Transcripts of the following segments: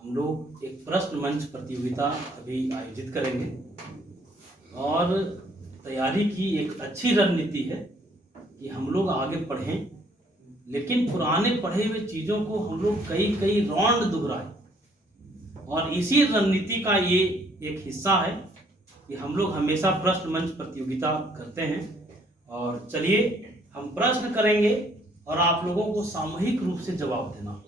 हम लोग एक प्रश्न मंच प्रतियोगिता अभी आयोजित करेंगे और तैयारी की एक अच्छी रणनीति है कि हम लोग आगे पढ़ें, लेकिन पुराने पढ़े हुए चीज़ों को हम लोग कई राउंड दोहराएं। और इसी रणनीति का ये एक हिस्सा है कि हम लोग हमेशा प्रश्न मंच प्रतियोगिता करते हैं। और चलिए हम प्रश्न करेंगे और आप लोगों को सामूहिक रूप से जवाब देना होगा।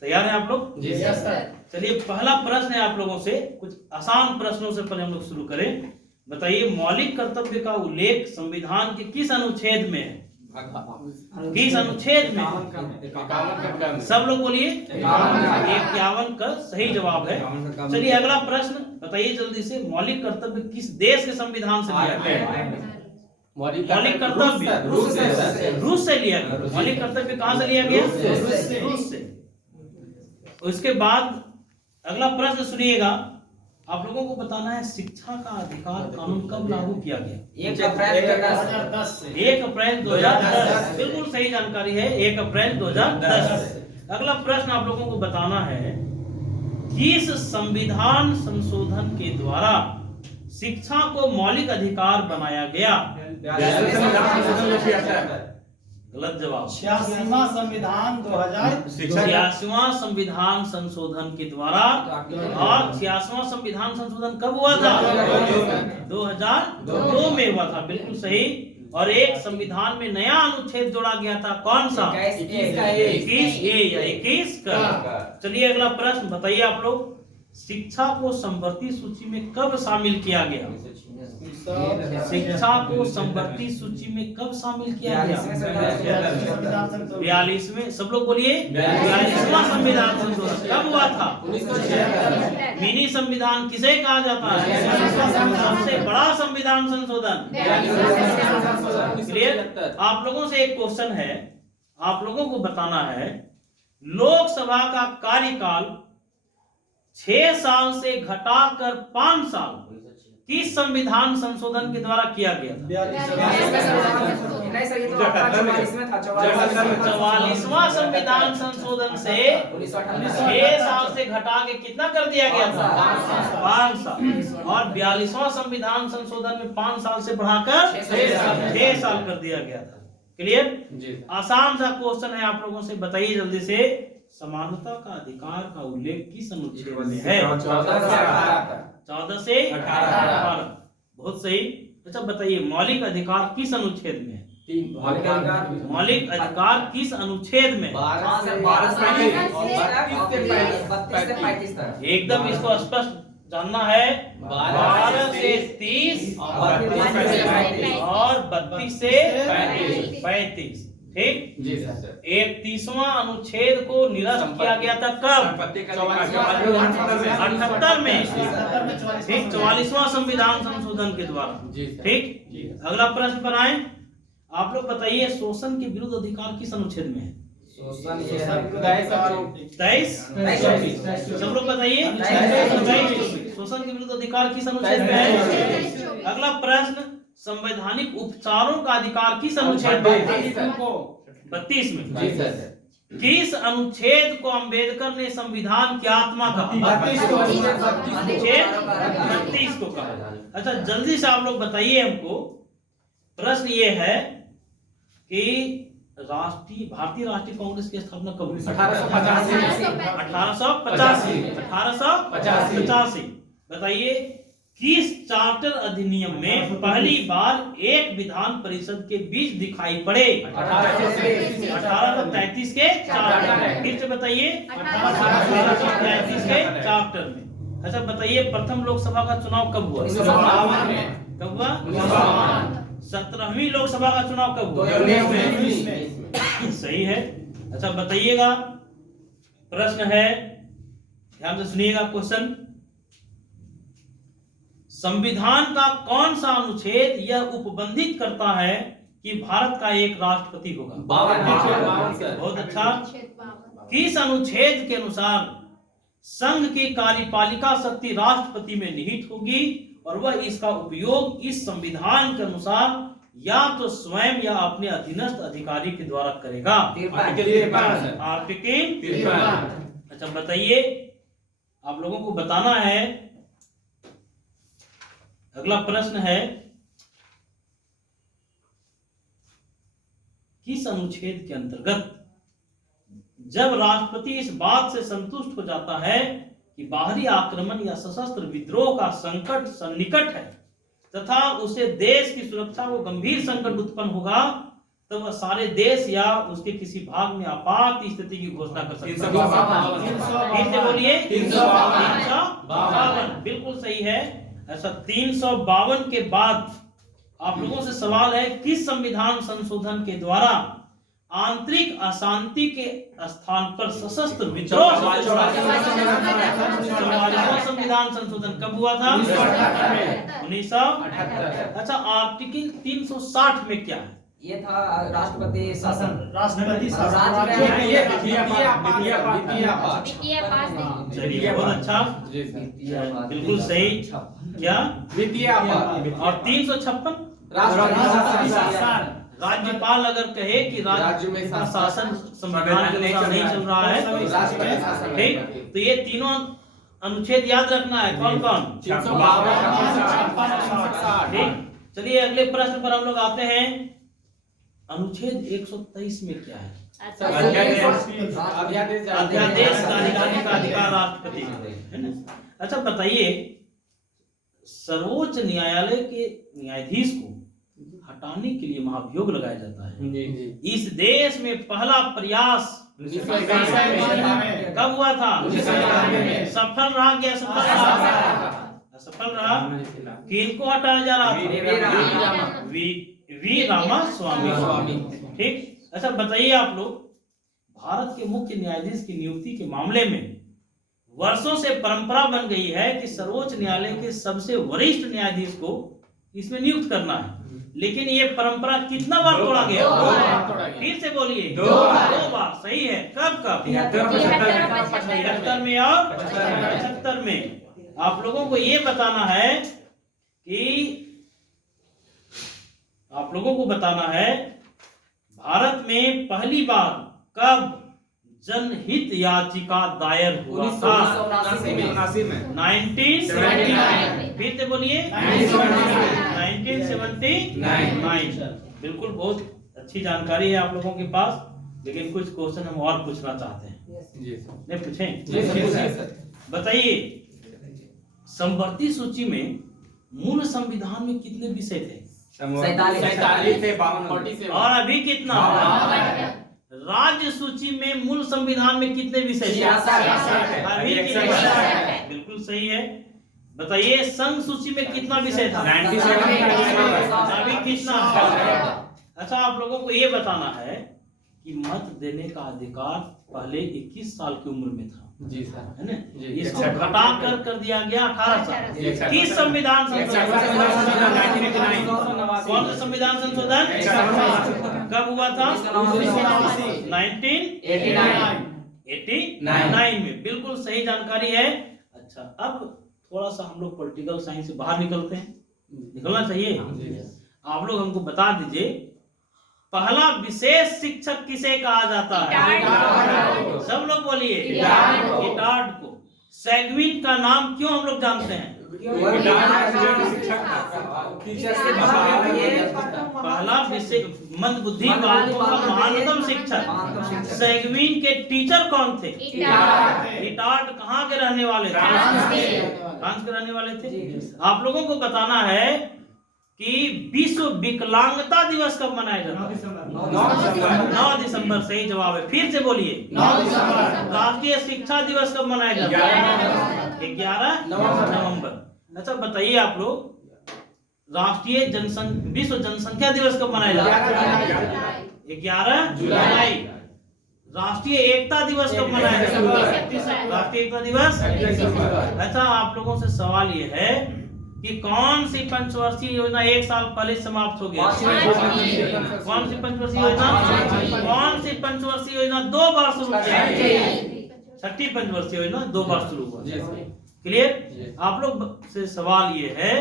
तैयार हैं आप लोग? जी सर। चलिए पहला प्रश्न है आप लोगों से, कुछ आसान प्रश्नों से पहले हम लोग शुरू करें। बताइए, मौलिक कर्तव्य का उल्लेख संविधान के किस अनुच्छेद में है? किस अनुच्छेद में? सब लोग बोलिए। 51 का सही जवाब है। चलिए अगला प्रश्न बताइए जल्दी से, मौलिक कर्तव्य किस देश के संविधान से लिया गया? मौलिक कर्तव्य रूस से लिया गया। मौलिक कर्तव्य कहां से लिया गया? रूस से। उसके बाद अगला प्रश्न सुनिएगा, आप लोगों को बताना है शिक्षा का अधिकार कानून कब लागू किया गया? 1 अप्रैल 2010 से। 1 अप्रैल 2010। बिल्कुल सही जानकारी है, 1 अप्रैल 2010। अगला प्रश्न आप लोगों को बताना है, किस संविधान संशोधन के द्वारा शिक्षा को मौलिक अधिकार बनाया गया? गलत जवाब। 86वां संविधान 2000। 86वां संविधान संशोधन के द्वारा। और 86वां संविधान संशोधन कब हुआ था? 2002 में हुआ था। बिल्कुल सही। और एक संविधान में नया अनुच्छेद जोड़ा गया था, कौन सा? 21A या 21 का। चलिए अगला प्रश्न बताइए आप लोग, शिक्षा को समवर्ती सूची में कब शामिल किया गया? शिक्षा को समवर्ती सूची में कब शामिल किया गया? 42वें। सब लोग बोलिए। 42वां संविधान संशोधन कब हुआ था? मिनी संविधान किसे कहा जाता है? सबसे बड़ा संविधान संशोधन। क्लियर? आप लोगों से एक क्वेश्चन है, आप लोगों को बताना है, लोकसभा का कार्यकाल 6 साल से घटाकर 5 साल किस संविधान संशोधन के द्वारा किया गया था? 44वां संविधान संशोधन से 6 साल से घटा के कितना कर दिया गया था? 5 साल। और 42वां संविधान संशोधन में 5 साल से बढ़ाकर 6 साल कर दिया गया था। क्लियर? आसान सा क्वेश्चन है आप लोगों से, बताइए जल्दी से, समानता का अधिकार का उल्लेख किस अनुच्छेद में है? 14 से 18। बहुत सही। अच्छा बताइए, मौलिक अधिकार किस अनुच्छेद में है? मौलिक अधिकार किस अनुच्छेद में? 12 से 35 तक। एकदम इसको स्पष्ट जानना है। 12 से 30 और 32 से 35। ठीक जी सर। 31वां अनुच्छेद को निरस्त किया गया था कब? 78 में। ठीक, 44वां संविधान संशोधन के द्वारा। ठीक। अगला प्रश्न पर आए, आप लोग बताइए, शोषण के विरुद्ध अधिकार किस अनुच्छेद में है? 23। सब लोग बताइए। शोषण के विरुद्ध अधिकार किस अनुच्छेद में है? अगला प्रश्न, संवैधानिक उपचारों का अधिकार किस अनुच्छेद में? 32 में। किस अनुच्छेद को अंबेडकर ने संविधान की आत्मा कहा? 32 को कहा। अच्छा जल्दी से आप लोग बताइए हमको, प्रश्न ये है कि भारतीय राष्ट्रीय कांग्रेस की स्थापना कब हुई? 1885। बताइए, किस चार्टर अधिनियम में पहली बार एक विधान परिषद के बीच दिखाई पड़े? 1833 के चार्टर। फिर से बताइए। 1833 के चार्टर में। अच्छा बताइए, प्रथम लोकसभा का चुनाव कब हुआ? कब हुआ? 17वीं लोकसभा का चुनाव कब हुआ? 19 में। सही है। अच्छा बताइएगा, प्रश्न है, ध्यान से सुनिएगा क्वेश्चन, संविधान का कौन सा अनुच्छेद यह उपबंधित करता है कि भारत का एक राष्ट्रपति होगा? 52। बहुत अच्छा। किस अनुच्छेद के अनुसार संघ की कार्यपालिका शक्ति राष्ट्रपति में निहित होगी और वह इसका उपयोग इस संविधान के अनुसार या तो स्वयं या अपने अधीनस्थ अधिकारी के द्वारा करेगा? आर्टिकल। अच्छा बताइए, आप लोगों को बताना है, अगला प्रश्न है, किस अनुच्छेद के अंतर्गत जब राष्ट्रपति इस बात से संतुष्ट हो जाता है कि बाहरी आक्रमण या सशस्त्र विद्रोह का संकट सन्निकट है तथा उसे देश की सुरक्षा को गंभीर संकट उत्पन्न होगा, तब वह सारे देश या उसके किसी भाग में आपात स्थिति की घोषणा कर सकता है। फिर से बोलिए। 352। बिल्कुल सही है। ऐसा 352 के बाद आप लोगों से सवाल है, किस संविधान संशोधन के द्वारा आंतरिक अशांति के स्थान पर सशस्त्र विद्रोह संविधान संशोधन कब हुआ था? 1978। अच्छा, आर्टिकल 360 में क्या है? ये था राष्ट्रपति शासन। राष्ट्रपति चलिए, बहुत अच्छा, बिल्कुल सही। क्या? और 356 राज्यपाल अगर कहे कि राज्य में शासन संविधान के अनुसार नहीं चल रहा है, ठीक, तो ये तीनों अनुच्छेद याद रखना है। कौन कौन? ठीक। चलिए अगले प्रश्न पर हम लोग आते हैं। अनुच्छेद 123 में क्या है? अध्यादेश जारी करने का अधिकार राष्ट्रपति को है ना। अच्छा बताइए, सर्वोच्च न्यायालय के न्यायाधीश को हटाने के लिए महाभियोग लगाया जाता है। इस देश में पहला प्रयास कब हुआ था? सफल रहा क्या? सफल रहा। किनको हटाया जा रहा था? वी रामास्वामी। ठीक। अच्छा बताइए आप लोग, भारत के मुख्य न्यायाधीश की नियुक्ति के मामले में वर्षों से परंपरा बन गई है कि सर्वोच्च न्यायालय के सबसे वरिष्ठ न्यायाधीश को इसमें नियुक्त करना है, लेकिन ये परंपरा कितना बार तोड़ा गया? फिर से बोलिए। 2 बार। सही है। कब कब? 73 में और 75 में। आप लोगों को ये बताना है कि भारत में पहली बार कब जनहित याचिका दायर हुआ था? 1979। फिर से बोलिए। 1979। बिल्कुल, बहुत अच्छी जानकारी है आप लोगों के पास, लेकिन कुछ क्वेश्चन हम और पूछना चाहते हैं। नहीं पूछें? बताइए, समवर्ती सूची में मूल संविधान में कितने विषय थे? 47 थे। और अभी कितना? राज्य सूची में मूल संविधान में कितने विषय थे? अभी कितना? बिल्कुल सही है। बताइए, संघ सूची में कितना विषय था? 97। अभी कितना? अच्छा, आप लोगों को ये बताना है कि मत देने का अधिकार पहले 21 साल की उम्र में था, जी सर, है ना? इसको घटा कर दिया गया 18 साल। किस संविधान संशोधन? कौन सा संविधान संशोधन? कब हुआ था? 1989 में। बिल्कुल सही जानकारी है। अच्छा, अब थोड़ा सा हम लोग पॉलिटिकल साइंस से बाहर निकलते हैं। निकलना चाहिए। आप लोग हमको बता दीजिए, पहला विशेष शिक्षक किसे कहा जाता है? सब लोग बोलिए। गिटार्ड को। सेगविन का नाम क्यों हम लोग जानते हैं? पहला मंदबुद्धि बालकों का महानतम शिक्षक। सेगविन के टीचर कौन थे? गिटार्ड कहाँ के रहने वाले थे? फ्रांस के रहने वाले थे। आप लोगों को बताना है कि विश्व विकलांगता दिवस कब मनाया जाता है? 9 दिसंबर। सही जवाब है। फिर से बोलिए। 9 दिसंबर। राष्ट्रीय शिक्षा दिवस कब मनाया जाता है? 11 नवंबर। अच्छा बताइए आप लोग, राष्ट्रीय विश्व जनसंख्या दिवस कब मनाया जाता है? 11 जुलाई। राष्ट्रीय एकता दिवस कब मनाया जाता है? राष्ट्रीय एकता दिवस। अच्छा, आप लोगों से सवाल ये है कि कौन सी पंचवर्षीय योजना 1 साल पहले समाप्त हो गई? कौन सी पंचवर्षीय योजना? कौन सी पंचवर्षीय योजना 2 बार शुरू की? छठी पंचवर्षीय योजना 2 बार शुरू हुआ। क्लियर? आप लोग से सवाल ये है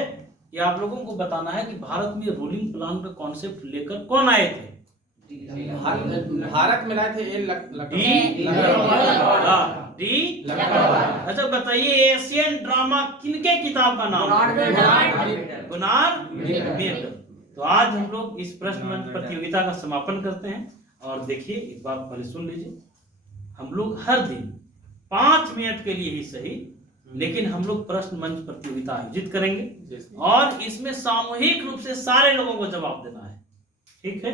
कि आप लोगों को बताना है कि भारत में रूलिंग प्लान का कॉन्सेप्ट लेकर कौन आए थे? भारत में लाए थे डी अच्छा बताइए एशियन ड्रामा किनके किताब का नाम है? गुनार मेटर। तो आज हम लोग इस प्रश्न मंच प्रतियोगिता का समापन करते हैं। और देखिए एक बात पहले सुन लीजिए, हम लोग हर दिन 5 मिनट के लिए ही सही, लेकिन हम लोग प्रश्न मंच प्रतियोगिता आयोजित करेंगे और इसमें सामूहिक रूप से सारे लोगों को जवाब देना है। ठीक है?